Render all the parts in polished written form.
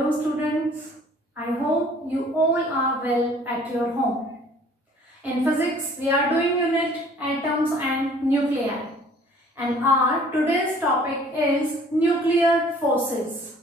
Hello students, I hope you all are well at your home. In physics, we are doing unit atoms and nuclei, and our today's topic is nuclear forces.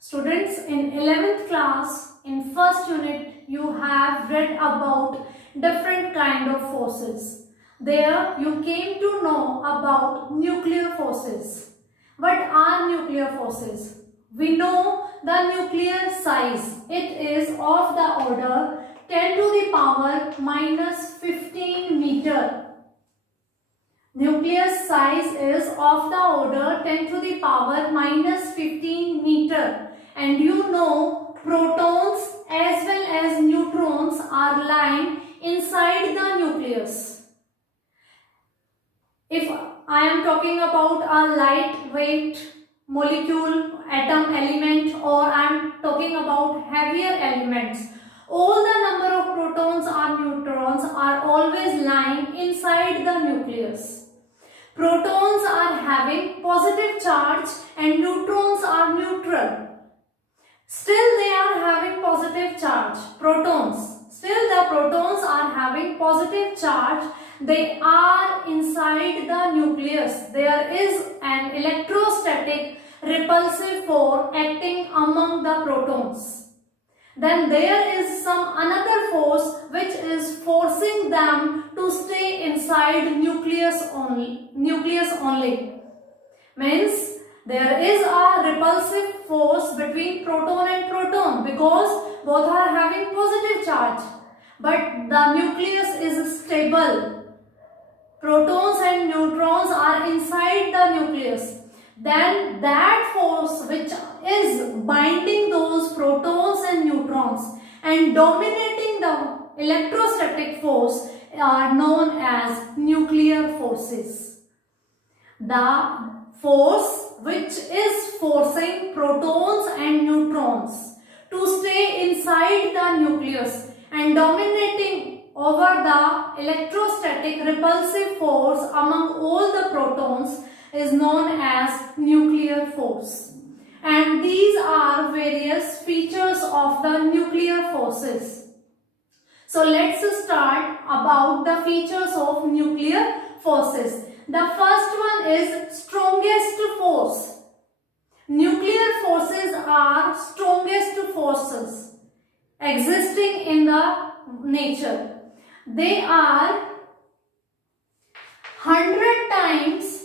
Students, in 11th class, in first unit, you have read about different kind of forces. There you came to know about nuclear forces. What are nuclear forces? We know the nuclear size. It is of the order 10 to the power minus 15 meter. Nuclear size is of the order 10 to the power minus 15 meter. And you know protons as well as neutrons are lying inside the nucleus. If I am talking about a lightweight molecule, atom, element, or I am talking about heavier elements, all the number of protons or neutrons are always lying inside the nucleus. Protons are having positive charge and neutrons are neutral. Still they are having positive charge, protons. Still the protons are having positive charge. They are inside the nucleus. There is an electrostatic repulsive force acting among the protons. Then there is some another force which is forcing them to stay inside nucleus only. Means there is a repulsive force between proton and proton because both are having positive charge. But the nucleus is stable. Protons and neutrons are inside the nucleus. Then that force which is binding those protons and neutrons and dominating the electrostatic force are known as nuclear forces. The force which is forcing protons and neutrons to stay inside the nucleus and dominating over the electrostatic repulsive force among all the protons is known as nuclear force. And these are various features of the nuclear forces. So let's start about the features of nuclear forces. The first one is strongest force. Nuclear forces are strongest forces existing in the nature. They are 100 times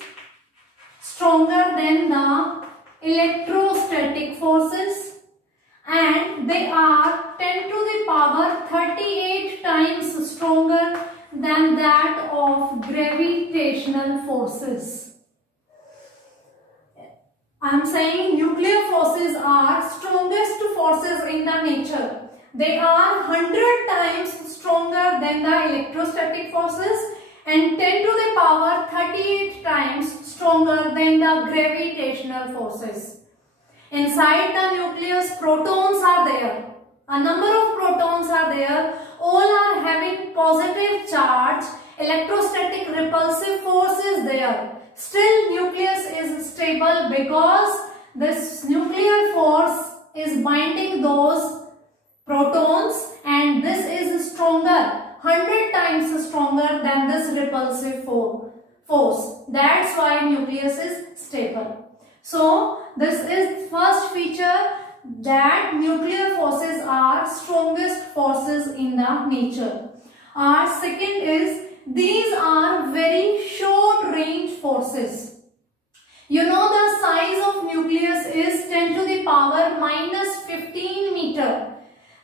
stronger than the electrostatic forces, and they are 10 to the power 38 times stronger than that of gravitational forces. I am saying nuclear forces are strongest forces in the nature. They are 100 times stronger than the electrostatic forces and 10 to the power 38 times stronger than the gravitational forces. Inside the nucleus, protons are there. A number of protons are there. All are having positive charge. Electrostatic repulsive force is there. Still, nucleus is stable because this nuclear force is binding those protons, and this is stronger, 100 times stronger than this repulsive force. That's why nucleus is stable. So this is first feature, that nuclear forces are strongest forces in the nature. Our second is these are very short range forces. You know the size of nucleus is 10 to the power minus 15 meter.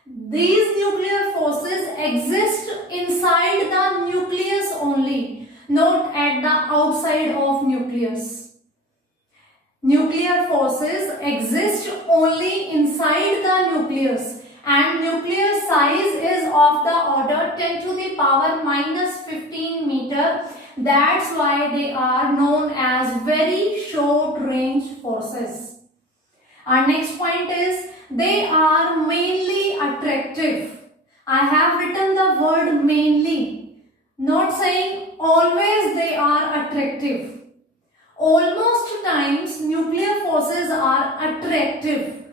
These nuclear forces exist inside the nucleus only, not at the outside of nucleus. Nuclear forces exist only inside the nucleus, and nuclear size is of the order 10 to the power minus 15 meter. That's why they are known as very short range forces. Our next point is they are mainly attractive. I have written the word mainly, not saying always they are attractive. Almost times nuclear forces are attractive.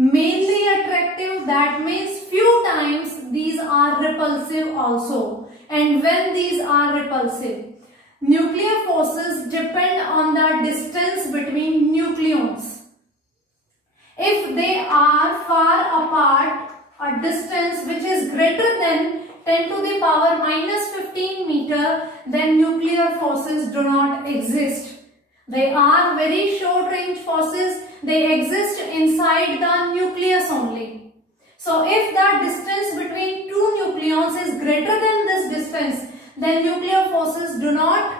mainly attractive, that means few times these are repulsive also. And when these are repulsive, nuclear forces depend on the distance between nucleons. If they are far apart, a distance which is greater than 10 to the power minus 15 meter, then nuclear forces do not exist. They are very short range forces. They exist inside the nucleus only. So if the distance between two nucleons is greater than this distance, then nuclear forces do not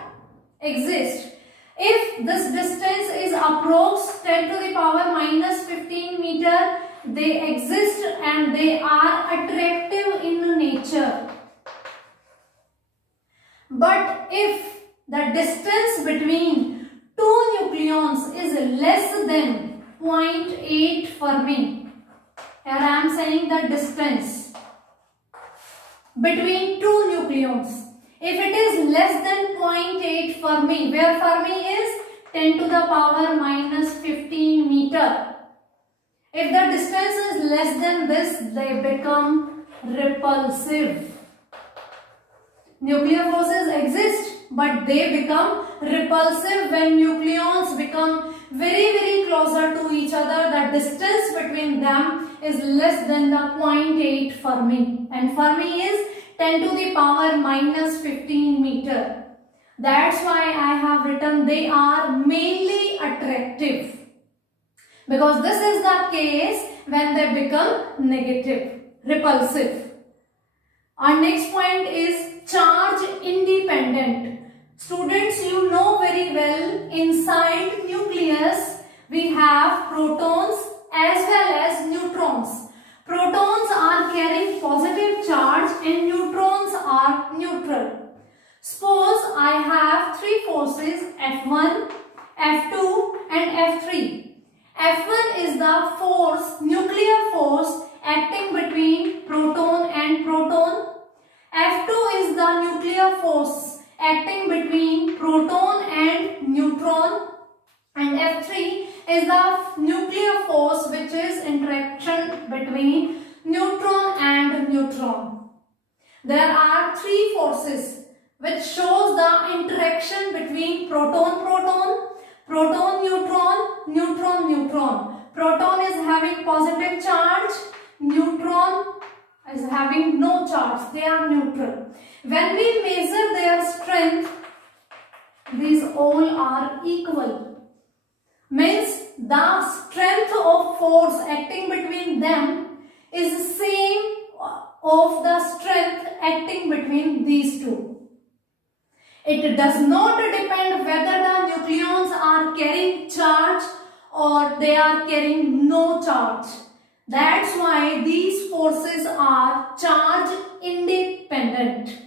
exist. If this distance is approx 10 to the power minus 15 meter, they exist and they are attractive in nature. But if the distance between two nucleons is less than 0.8 Fermi, here I am saying the distance between two nucleons. If it is less than 0.8 Fermi, where Fermi is 10 to the power minus 15 meter. If the distance is less than this, they become repulsive. Nuclear forces exist, but they become repulsive when nucleons become very closer to each other. The distance between them is less than the 0.8 Fermi, and Fermi is 10 to the power minus 15 meter. That's why I have written they are mainly attractive, because this is the case when they become negative, repulsive. Our next point is charge independent. Students, you know very well, inside nucleus we have protons as well as neutrons. Protons are carrying positive charge and neutrons are neutral. Suppose I have three forces F1, F2 and F3. F1 is the force, nuclear force acting between proton and proton. F2 is the nuclear force acting between proton and neutron. And F3 is the nuclear force which is interaction between neutron and neutron. There are three forces which shows the interaction between proton-proton, proton-neutron, neutron-neutron. Proton is having positive charge, neutron is having no charge, they are neutral. When we measure their strength, these all are equal. Means the strength of force acting between them is same of the strength acting between these two. It does not depend whether the nucleons are carrying charge or they are carrying no charge. That's why these forces are charge independent.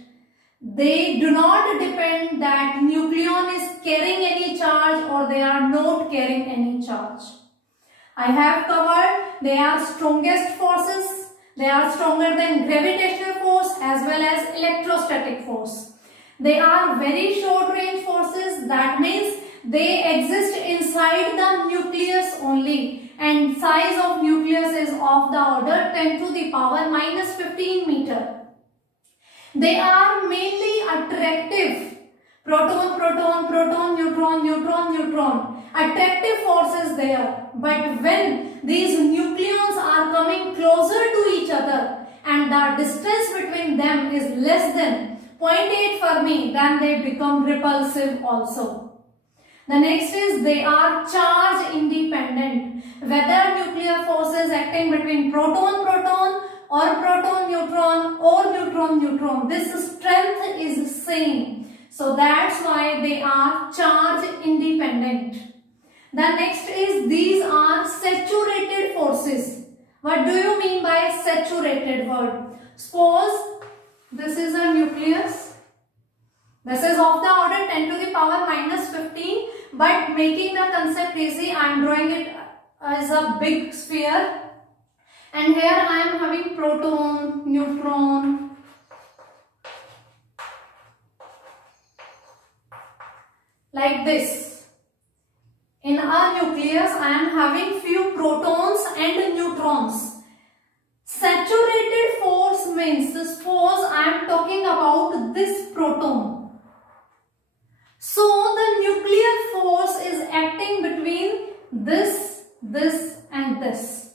They do not depend that nucleon is carrying any charge or they are not carrying any charge. I have covered they are strongest forces. They are stronger than gravitational force as well as electrostatic force. They are very short range forces. That means they exist inside the nucleus only, and size of nucleus is of the order 10 to the power minus 15 meter. They are mainly attractive. Proton, proton, proton, neutron, neutron, neutron. Attractive forces there. But when these nucleons are coming closer to each other and the distance between them is less than 0.8 Fermi, then they become repulsive also. The next is they are charge independent. Whether nuclear forces acting between proton-proton or proton-neutron or neutron-neutron, this strength is same. So that's why they are charge independent. The next is these are saturated forces. What do you mean by saturated word? Suppose this is a nucleus. This is of the order 10 to the power minus 15, but making the concept easy, I am drawing it as a big sphere. And here I am having proton, neutron, like this. In a nucleus, nucleus I am having few protons and neutrons. Saturated force means, suppose I am talking about this proton. So the nuclear force is acting between this and this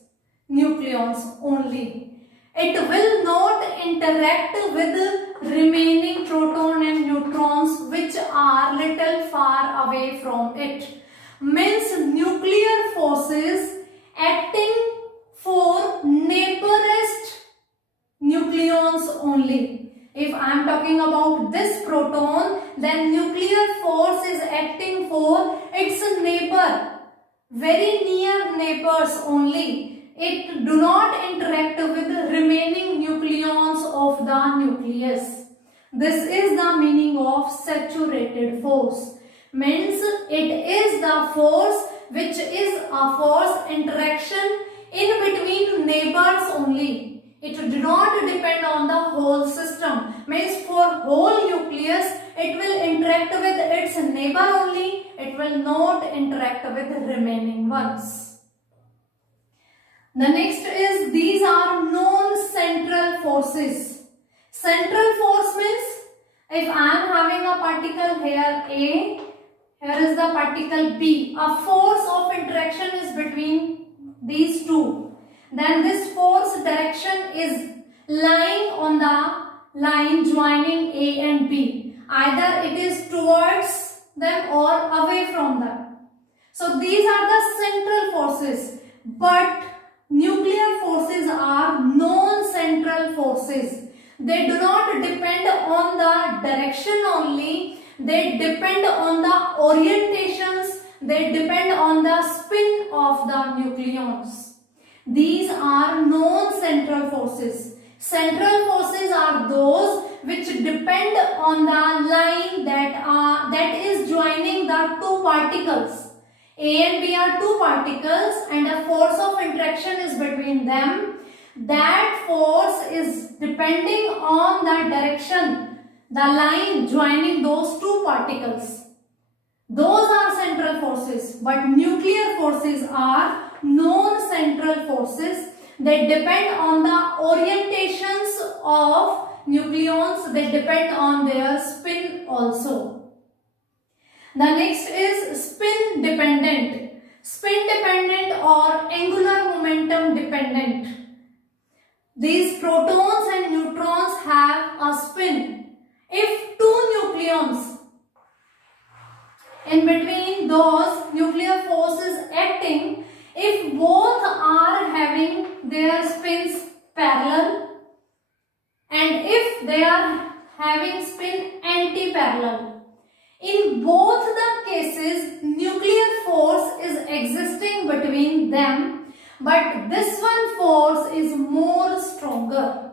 nucleons only. It will not interact with remaining proton and neutrons which are little far away from it. Means nuclear forces acting for nearest nucleons only. If I am talking about this proton, then nuclear force is acting for its neighbor, very near neighbors only. It do not interact with the remaining nucleons of the nucleus. This is the meaning of saturated force. Means it is the force which is a force interaction in between neighbors only. It do not depend on the whole system. Means for whole nucleus it will interact with its neighbor only. It will not interact with the remaining ones. The next is, these are non-central forces. Central force means, if I am having a particle here A, here is the particle B. A force of interaction is between these two. Then this force direction is lying on the line joining A and B. Either it is towards them or away from them. So these are the central forces. But nuclear forces are non-central forces. They do not depend on the direction only. They depend on the orientations. They depend on the spin of the nucleons. These are non-central forces. Central forces are those which depend on the line that is joining the two particles. A and B are two particles and a force of interaction is between them. That force is depending on the direction, the line joining those two particles. Those are central forces, but nuclear forces are non-central forces. They depend on the orientations of nucleons. They depend on their spin also. The next is spin dependent. Spin dependent or angular momentum dependent. These protons and neutrons have a spin. If two nucleons, in between those nuclear forces acting, if both are having their spins parallel and if they are having spin anti-parallel, in both the cases nuclear force is existing between them, but this one force is more stronger.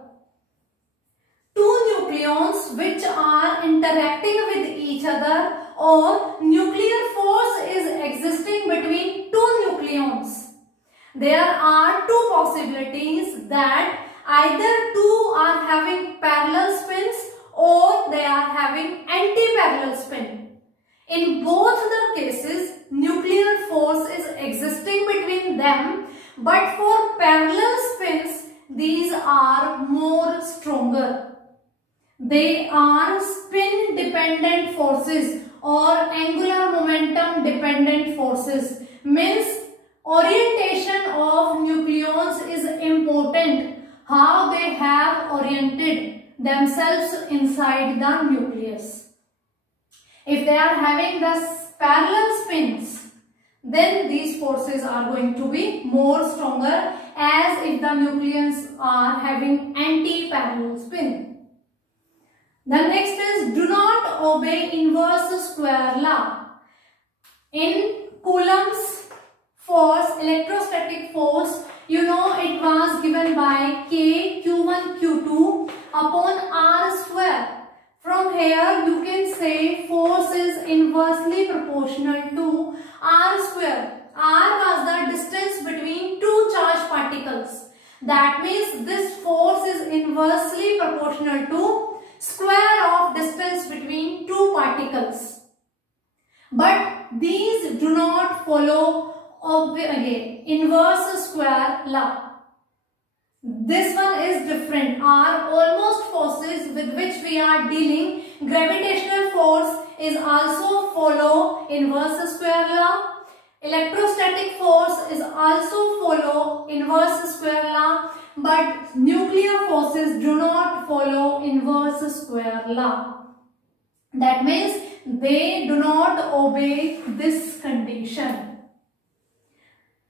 Two nucleons which are interacting with each other, or nuclear force is existing between two nucleons. There are two possibilities, that either two are having parallel spins or they are having anti-parallel spin. In both the cases, nuclear force is existing between them, but for parallel spins, these are more stronger. They are spin dependent forces or angular momentum dependent forces. Means orientation of nucleons is important. How they have oriented themselves inside the nucleus. If they are having the parallel spins, then these forces are going to be more stronger, as if the nucleons are having anti-parallel spin. The next is, do not obey inverse square law. In Coulomb's force, electrostatic force, you know it was given by K Q1 Q2 upon R square. From here you can say force is inversely proportional to R square. R was the distance between two charged particles. That means this force is inversely proportional to square of distance between two particles. But these do not follow again, inverse square law. This one is different. Are almost forces with which we are dealing. Gravitational force is also follow inverse square law. Electrostatic force is also follow inverse square law. But nuclear forces do not follow inverse square law. That means they do not obey this condition.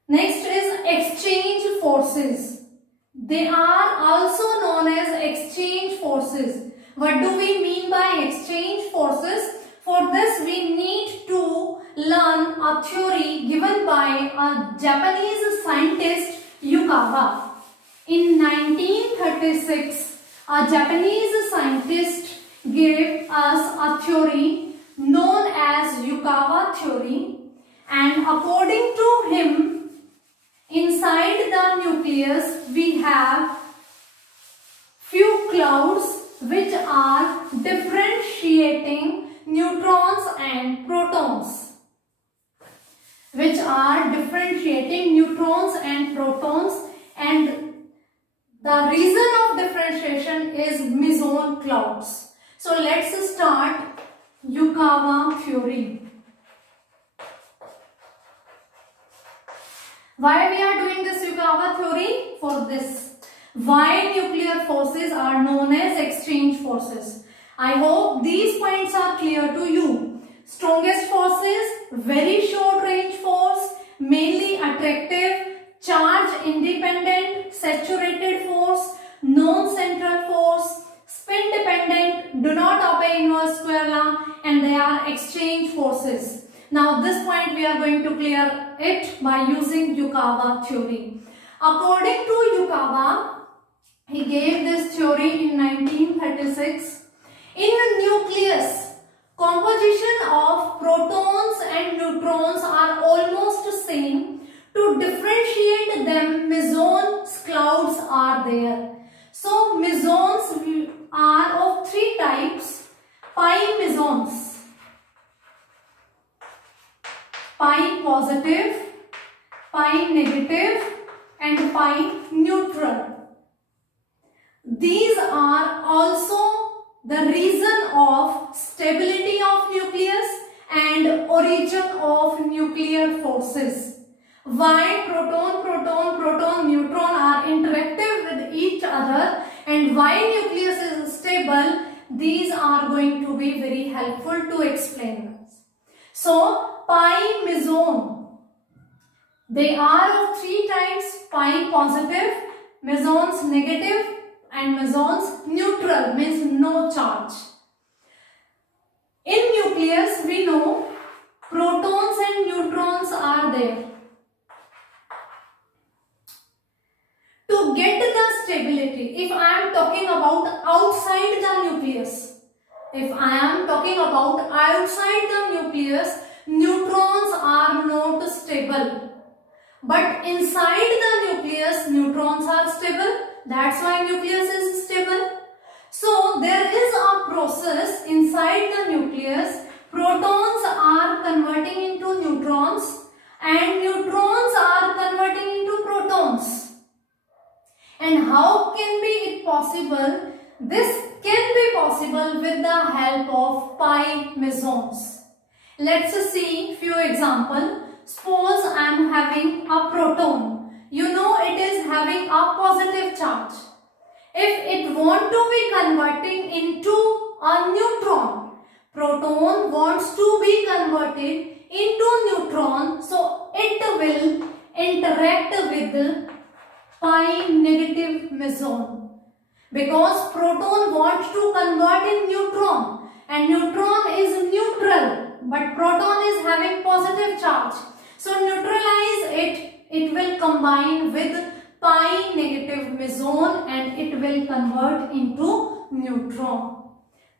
Next is exchange forces. They are also known as exchange forces. What do we mean by exchange forces? For this we need to learn a theory given by a Japanese scientist Yukawa. In 1936, a Japanese scientist gave us a theory known as Yukawa theory, and according to him, inside the nucleus we have few clouds which are differentiating neutrons and protons. And the reason of differentiation is meson clouds. So let's start Yukawa theory. Why we are doing this Yukawa theory? For this. Why nuclear forces are known as exchange forces. I hope these points are clear to you. Strongest forces, very short range force, mainly attractive, charge independent, saturated force, non-central force, spin dependent, do not obey inverse square law, and they are exchange forces. Now this point we are going to clear it by using Yukawa theory. According to Yukawa, he gave this theory in 1936. In the nucleus, composition of protons and neutrons are almost same. To differentiate them, meson clouds are there. So mesons are of three types. Pi mesons, pi positive, pi negative, and pi neutral. These are also the reason of stability of nucleus and origin of nuclear forces. Why proton, proton, proton, neutron are interactive with each other and why nucleus is stable, these are going to be very helpful to explain this. So, pi meson, they are of three types: pi positive, mesons negative, and mesons neutral, means no charge. In nucleus, we know protons and neutrons are there. To get the stability, if I am talking about outside the nucleus, neutrons are not stable. But inside the nucleus, neutrons are stable. That's why nucleus is stable. So there is a process inside the nucleus. Protons are converting into neutrons and neutrons are converting into protons. And how can be it possible? This can be possible with the help of pi mesons. Let's see few examples. Suppose I am having a proton. You know it is having a positive charge. If it want to be converting into a neutron, proton wants to be converted into neutron, so it will interact with pi negative meson. Because proton wants to convert in neutron and neutron is neutral but proton is having positive charge. So neutralize it will combine with pi negative meson and it will convert into neutron.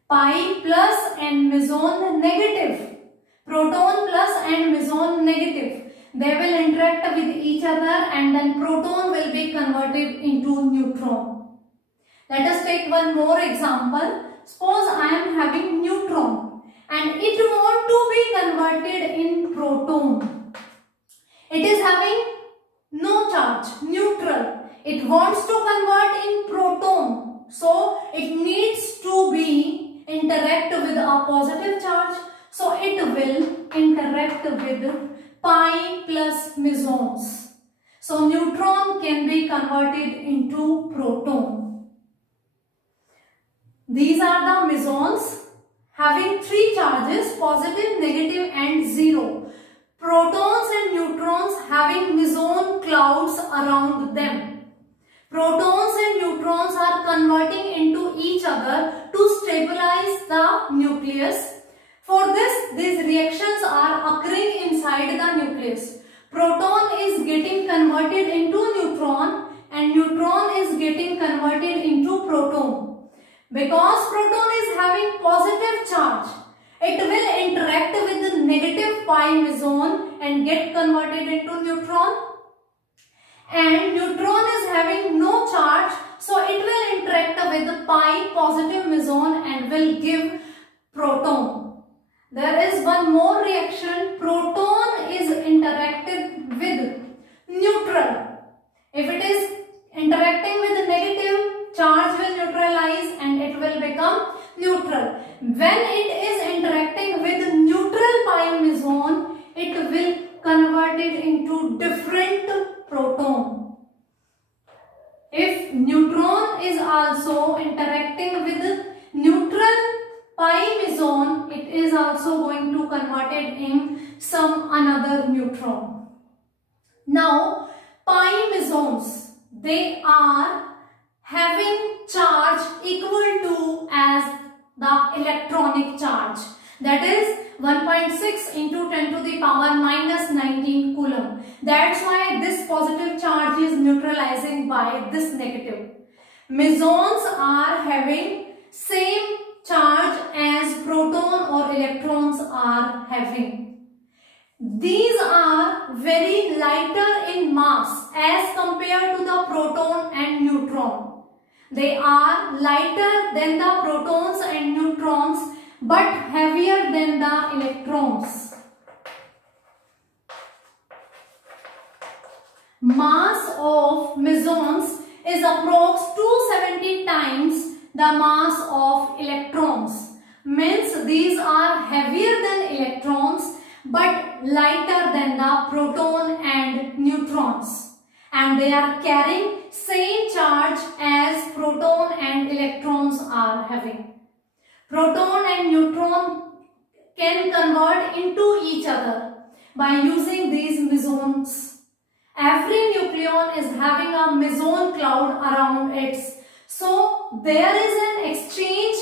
Pi plus and meson negative, proton plus and meson negative, they will interact with each other and then proton will be converted into neutron. Let us take one more example. Suppose I am having neutron and it want to be converted in proton. It is having wants to convert in proton, so it needs to be interact with a positive charge, so it will interact with pi plus mesons. So neutron can be converted into proton. These are the mesons having three charges, positive, negative and zero. Protons and neutrons having meson clouds around them. Protons and neutrons are converting into each other to stabilize the nucleus. For this, these reactions are occurring inside the nucleus. Proton is getting converted into neutron and neutron is getting converted into proton. Because proton is having positive charge, it will interact with the negative pi meson and get converted into neutron. And neutron is having no charge, so it will interact with the pi positive meson and will give proton. There is one more reaction. Proton is interacted with neutral. If it is interacting with the negative, charge will neutralize and it will become neutral. When it is interacting with neutral pi meson, it will convert it into different proton. If neutron is also interacting with neutral pi meson, it is also going to convert it in some another neutron. Now, pi mesons, they are having charge equal to as the electronic charge, that is 1.6 into 10 to the power minus 19 coulomb. That's why this positive charge is neutralizing by this negative. Mesons are having same charge as proton or electrons are having. These are very lighter in mass as compared to the proton and neutron. They are lighter than the protons and neutrons but heavier than the electrons. Mass of mesons is approx 270 times the mass of electrons. Means these are heavier than electrons but lighter than the proton and neutrons. And they are carrying same charge as proton and electrons are having. Proton and neutron can convert into each other by using these mesons. Every nucleon is having a meson cloud around it. So there is an exchange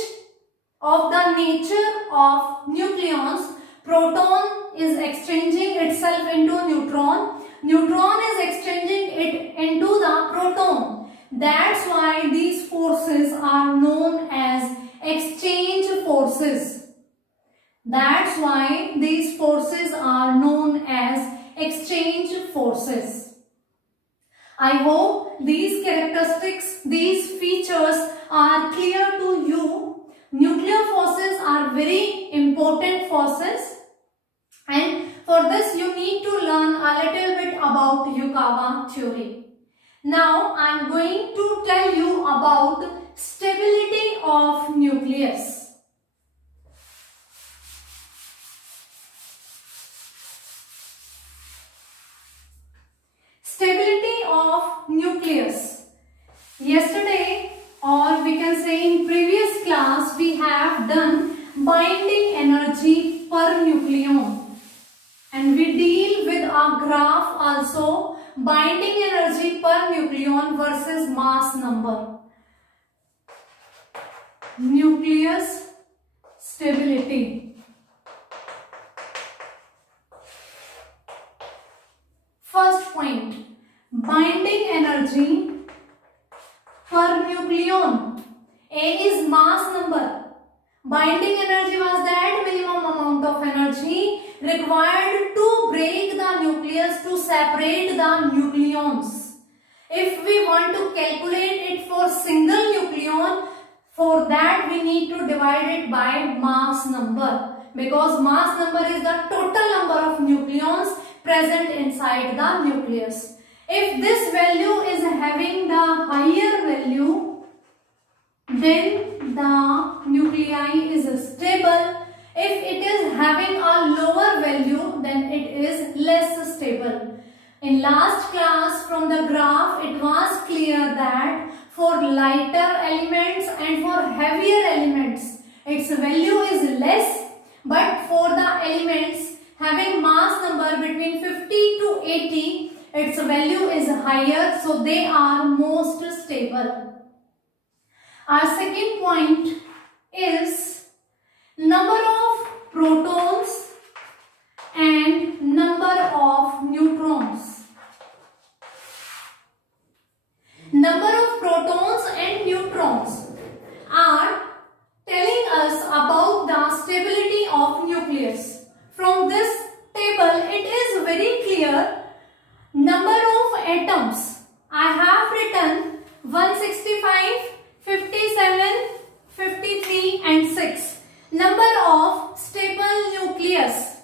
of the nature of nucleons. Proton is exchanging itself into neutron. Neutron is exchanging it into the proton. That's why these forces are known as exchange forces. That's why these forces are known as exchange forces. I hope these characteristics, these features are clear to you. Nuclear forces are very important forces, and for this you need to learn a little bit about Yukawa theory. Now I am going to tell you about stability of nucleus. Stability of nucleus. Yesterday, or we can say in previous class, we have done binding energy per nucleon. And we deal with a graph also, binding energy per nucleon versus mass number. Nucleus stability. First point, binding energy per nucleon. A is mass number. Binding energy was that minimum amount of energy required to break the nucleus to separate the nucleons. If we want to calculate it for single nucleon, for that we need to divide it by mass number, because mass number is the total number of nucleons present inside the nucleus. If this value is having the higher value, then the nuclei is stable. If it is having a lower value, then it is less stable. In last class from the graph, it was clear that for lighter elements and for heavier elements, its value is less, but for the elements having mass number between 50 to 80, its value is higher, so they are most stable. Our second point is number of protons and number of neutrons. Number of protons and neutrons are telling us about the stability of nucleus. From this table, it is very clear. Number of atoms, I have written 165, 57, 53 and 6. Number of stable nucleus.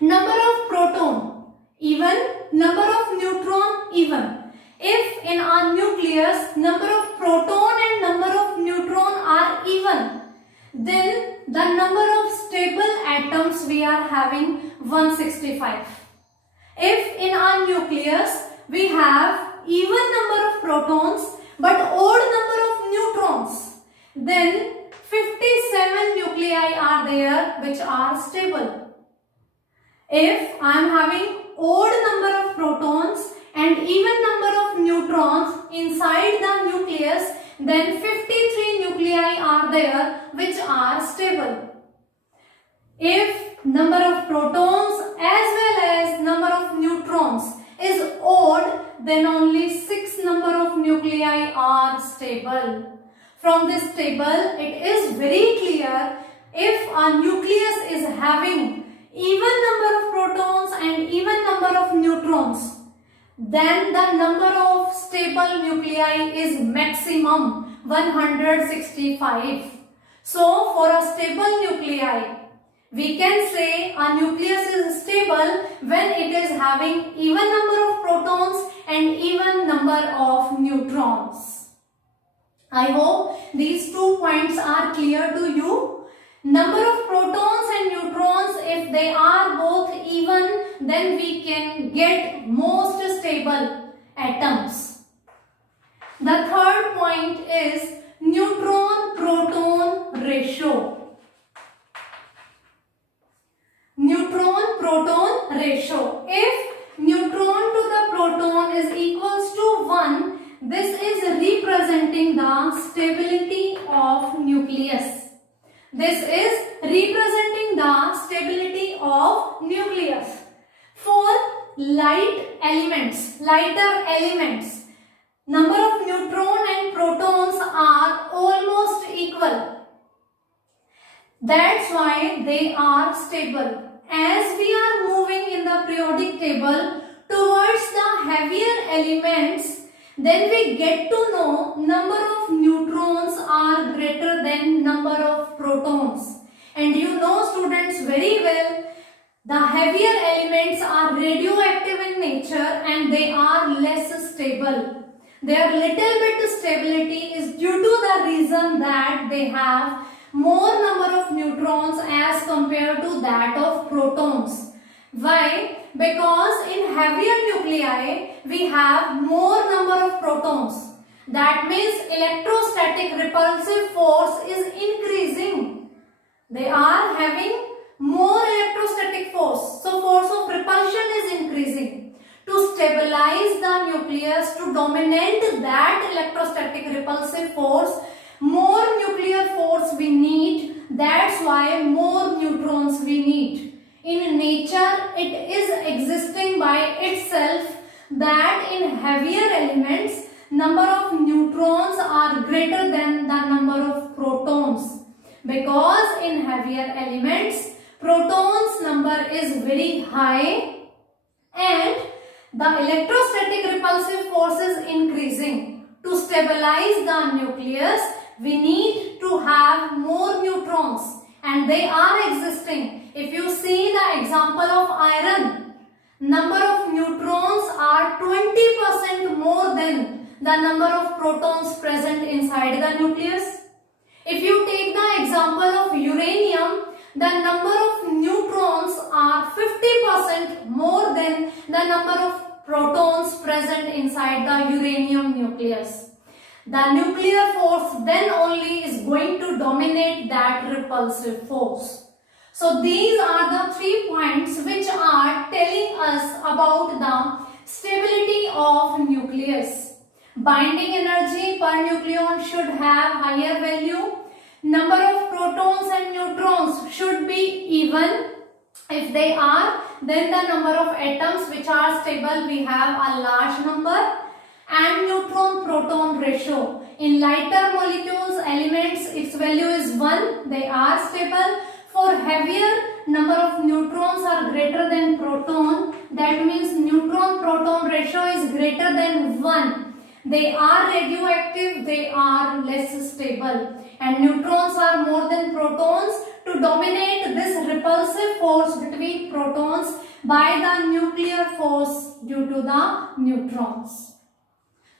Number of proton, even. Number of neutron, even. If in our nucleus, number of proton and number of neutron are even, then the number of stable atoms we are having 165. If in our nucleus we have even number of protons but odd number of neutrons, then 57 nuclei are there which are stable. If I am having odd number of protons and even number of neutrons inside the nucleus, then 53 nuclei are there which are stable. If number of protons as well as number of neutrons is odd, then only 6 number of nuclei are stable. From this table, it is very clear, if a nucleus is having even number of protons and even number of neutrons, then the number of stable nuclei is maximum 165. So for a stable nuclei, we can say a nucleus is stable when it is having even number of protons and even number of neutrons. I hope these 2 points are clear to you. Number of protons and neutrons, if they are both even, then we can get most stable atoms. The third point is neutron-proton ratio. Neutron-proton ratio. If neutron to the proton is equals to 1, this is representing the stability of nucleus. This is representing the stability of nucleus. For lighter elements, number of neutron and protons are almost equal. That's why they are stable. As we are moving in the periodic table towards the heavier elements, then we get to know number of neutrons are greater than number of protons. And you know, students, very well, the heavier elements are radioactive in nature and they are less stable. Their little bit stability is due to the reason that they have more number of neutrons as compared to that of protons. Why? Because in heavier nuclei, we have more number of protons. That means electrostatic repulsive force is increasing. They are having more electrostatic force. So force of repulsion is increasing. To stabilize the nucleus, to dominate that electrostatic repulsive force, more nuclear force we need. That's why more neutrons we need. In nature, it is existing by itself that in heavier elements, number of neutrons are greater than the number of protons. Because in heavier elements, protons number is very high and the electrostatic repulsive force is increasing. To stabilize the nucleus, we need to have more neutrons and they are existing. If you see the example of iron, number of neutrons are 20 the number of protons present inside the nucleus. If you take the example of uranium, the number of neutrons are 50% more than the number of protons present inside the uranium nucleus. The nuclear force then only is going to dominate that repulsive force. So these are the 3 points which are telling us about the stability of nucleus. Binding energy per nucleon should have higher value. Number of protons and neutrons should be even. If they are, then the number of atoms which are stable, we have a large number. And neutron-proton ratio. In lighter molecules, elements, its value is 1. They are stable. For heavier, number of neutrons are greater than proton. That means neutron-proton ratio is greater than 1. They are radioactive, they are less stable. And neutrons are more than protons to dominate this repulsive force between protons by the nuclear force due to the neutrons.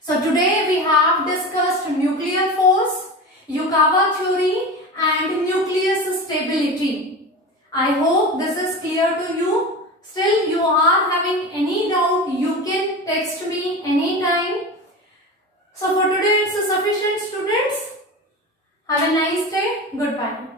So today we have discussed nuclear force, Yukawa theory and nucleus stability. I hope this is clear to you. Still you are having any doubt, you can text me anytime. So for today it's sufficient, students. Have a nice day. Goodbye.